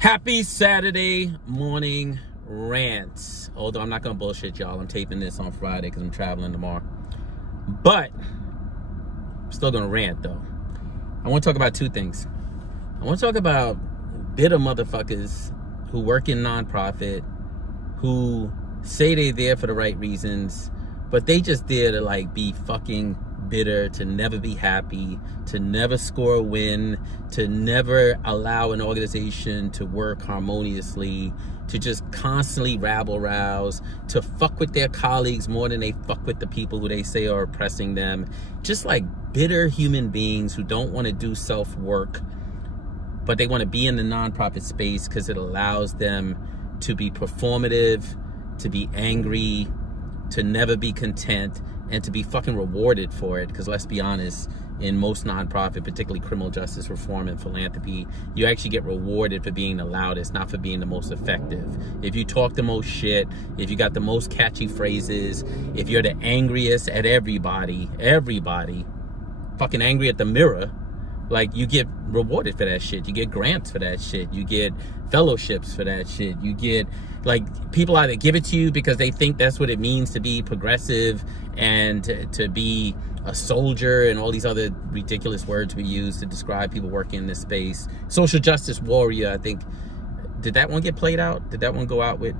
Happy Saturday morning rant. Although I'm not gonna bullshit y'all, I'm taping this on Friday because I'm traveling tomorrow. But I'm still gonna rant though. I want to talk about two things. I want to talk about bitter motherfuckers who work in nonprofit, who say they're there for the right reasons, but they just there to like be fucking bitter, to never be happy, to never score a win, to never allow an organization to work harmoniously, to just constantly rabble rouse, to fuck with their colleagues more than they fuck with the people who they say are oppressing them. Just like bitter human beings who don't want to do self-work, but they want to be in the nonprofit space because it allows them to be performative, to be angry, to never be content, and to be fucking rewarded for it. Because let's be honest, in most nonprofit, particularly criminal justice reform and philanthropy, you actually get rewarded for being the loudest, not for being the most effective. If you talk the most shit, if you got the most catchy phrases, if you're the angriest at everybody, fucking angry at the mirror, like, you get rewarded for that shit. You get grants for that shit. You get fellowships for that shit. You get, like, people either give it to you because they think that's what it means to be progressive and to be a soldier and all these other ridiculous words we use to describe people working in this space. Social justice warrior, I think. Did that one get played out? Did that one go out with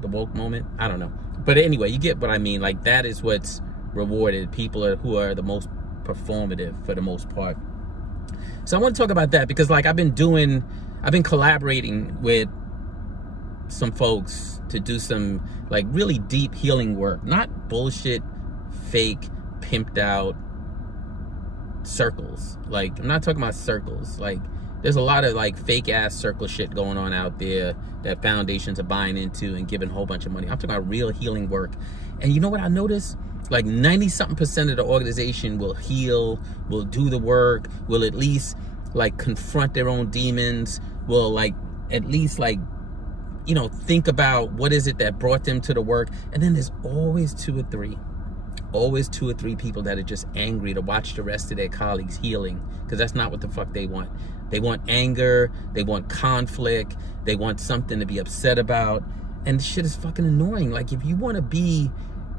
the woke moment? I don't know. But anyway, you get what I mean. Like, that is what's rewarded. People who are the most performative for the most part. So I want to talk about that because, like, I've been collaborating with some folks to do some, like, really deep healing work. Not bullshit, fake, pimped out circles. Like, I'm not talking about circles. Like, there's a lot of, like, fake ass circle shit going on out there that foundations are buying into and giving a whole bunch of money. I'm talking about real healing work. And you know what I noticed? Like 90-something% of the organization will heal, will do the work, will at least like confront their own demons, will like at least like, you know, think about what is it that brought them to the work. And then there's always two or three people that are just angry to watch the rest of their colleagues healing, because that's not what the fuck they want. They want anger, they want conflict, they want something to be upset about. And the shit is fucking annoying. Like, if you want to be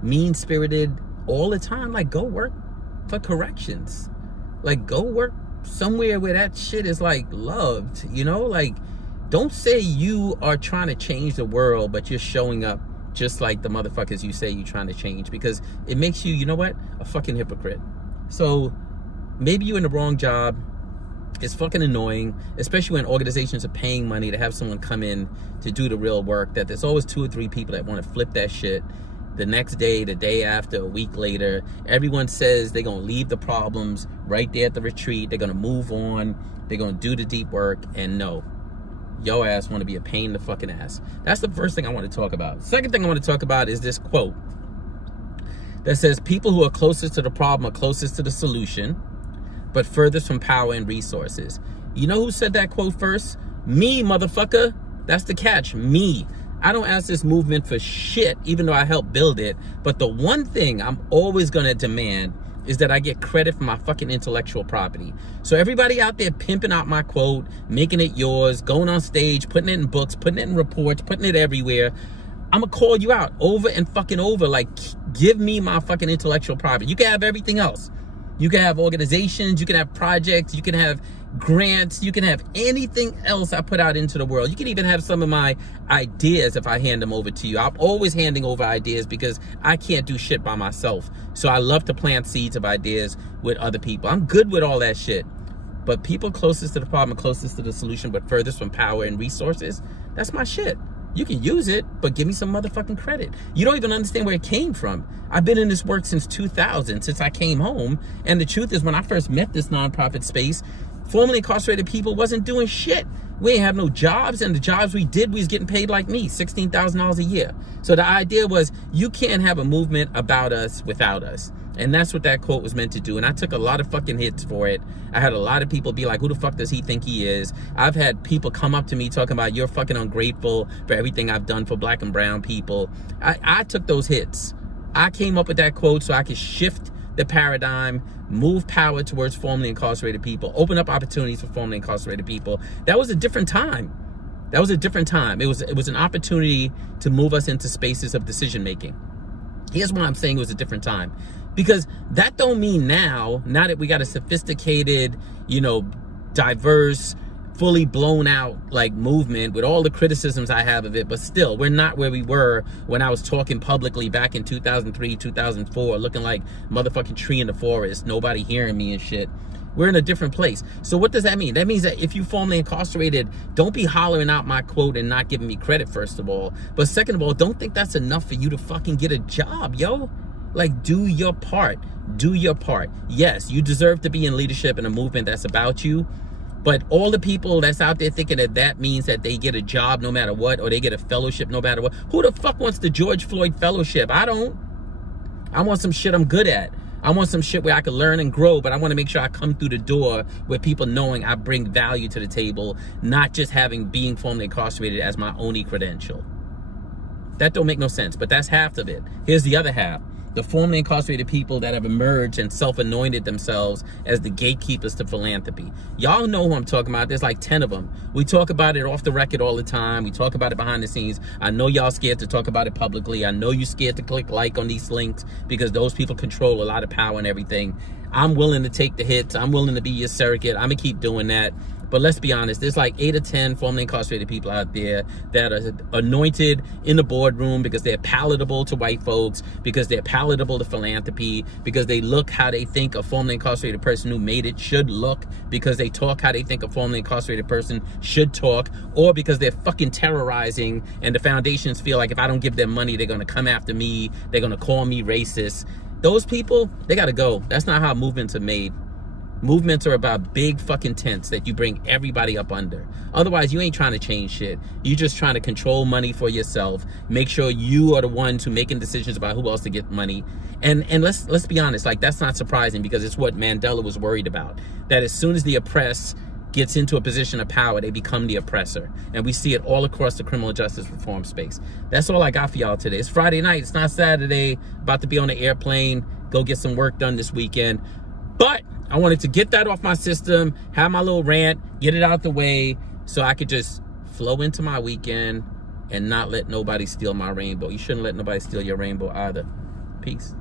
mean-spirited all the time, like, go work for corrections. Like, go work somewhere where that shit is like loved, you know? Like, don't say you are trying to change the world, but you're showing up just like the motherfuckers you say you're trying to change, because it makes you, you know what, a fucking hypocrite. So maybe you're in the wrong job. It's fucking annoying, especially when organizations are paying money to have someone come in to do the real work, that there's always two or three people that want to flip that shit the next day, the day after, a week later. Everyone says they're going to leave the problems right there at the retreat. They're going to move on. They're going to do the deep work. And no, your ass want to be a pain in the fucking ass. That's the first thing I want to talk about. Second thing I want to talk about is this quote that says, people who are closest to the problem are closest to the solution, but furthest from power and resources. You know who said that quote first? Me, motherfucker. That's the catch. Me. I don't ask this movement for shit, even though I helped build it. But the one thing I'm always going to demand is that I get credit for my fucking intellectual property. So everybody out there pimping out my quote, making it yours, going on stage, putting it in books, putting it in reports, putting it everywhere, I'm going to call you out over and fucking over. Like, give me my fucking intellectual property. You can have everything else. You can have organizations, you can have projects, you can have grants, you can have anything else I put out into the world. You can even have some of my ideas if I hand them over to you. I'm always handing over ideas because I can't do shit by myself. So I love to plant seeds of ideas with other people. I'm good with all that shit. But people closest to the problem, closest to the solution, but furthest from power and resources, that's my shit. You can use it, but give me some motherfucking credit. You don't even understand where it came from. I've been in this work since 2000, since I came home. And the truth is, when I first met this nonprofit space, formerly incarcerated people wasn't doing shit. We ain't have no jobs, and the jobs we did, we was getting paid like me, $16,000 a year. So the idea was, you can't have a movement about us without us. And that's what that quote was meant to do. And I took a lot of fucking hits for it. I had a lot of people be like, who the fuck does he think he is? I've had people come up to me talking about, you're fucking ungrateful for everything I've done for black and brown people. I took those hits. I came up with that quote so I could shift the paradigm, move power towards formerly incarcerated people, open up opportunities for formerly incarcerated people. That was a different time. That was a different time. It was an opportunity to move us into spaces of decision making. Here's why I'm saying it was a different time. Because that don't mean now that we got a sophisticated, diverse, fully blown out like movement with all the criticisms I have of it, but still we're not where we were when I was talking publicly back in 2003, 2004, looking like motherfucking tree in the forest, nobody hearing me and shit. We're in a different place. So what does that mean? That means that if you formerly incarcerated, don't be hollering out my quote and not giving me credit, first of all. But second of all, don't think that's enough for you to fucking get a job, yo. Like, do your part. Do your part. Yes, you deserve to be in leadership in a movement that's about you. But all the people that's out there thinking that means that they get a job no matter what, or they get a fellowship no matter what. Who the fuck wants the George Floyd fellowship? I don't. I want some shit I'm good at. I want some shit where I can learn and grow, but I want to make sure I come through the door with people knowing I bring value to the table, not just being formerly incarcerated as my only credential. That don't make no sense, but that's half of it. Here's the other half. The formerly incarcerated people that have emerged and self-anointed themselves as the gatekeepers to philanthropy. Y'all know who I'm talking about. There's like 10 of them. We talk about it off the record all the time. We talk about it behind the scenes. I know y'all scared to talk about it publicly. I know you scared to click like on these links because those people control a lot of power and everything. I'm willing to take the hits. I'm willing to be your surrogate. I'm gonna keep doing that. But let's be honest, there's like 8 or 10 formerly incarcerated people out there that are anointed in the boardroom because they're palatable to white folks, because they're palatable to philanthropy, because they look how they think a formerly incarcerated person who made it should look, because they talk how they think a formerly incarcerated person should talk, or because they're fucking terrorizing and the foundations feel like if I don't give them money, they're gonna come after me, they're gonna call me racist. Those people, they gotta go. That's not how movements are made. Movements are about big fucking tents that you bring everybody up under. Otherwise, you ain't trying to change shit. You're just trying to control money for yourself. Make sure you are the ones who making decisions about who else to get money. And let's be honest, like that's not surprising because it's what Mandela was worried about. That as soon as the oppressed gets into a position of power, they become the oppressor. And we see it all across the criminal justice reform space. That's all I got for y'all today. It's Friday night. It's not Saturday. About to be on the airplane. Go get some work done this weekend. But I wanted to get that off my system, have my little rant, get it out the way so I could just flow into my weekend and not let nobody steal my rainbow. You shouldn't let nobody steal your rainbow either. Peace.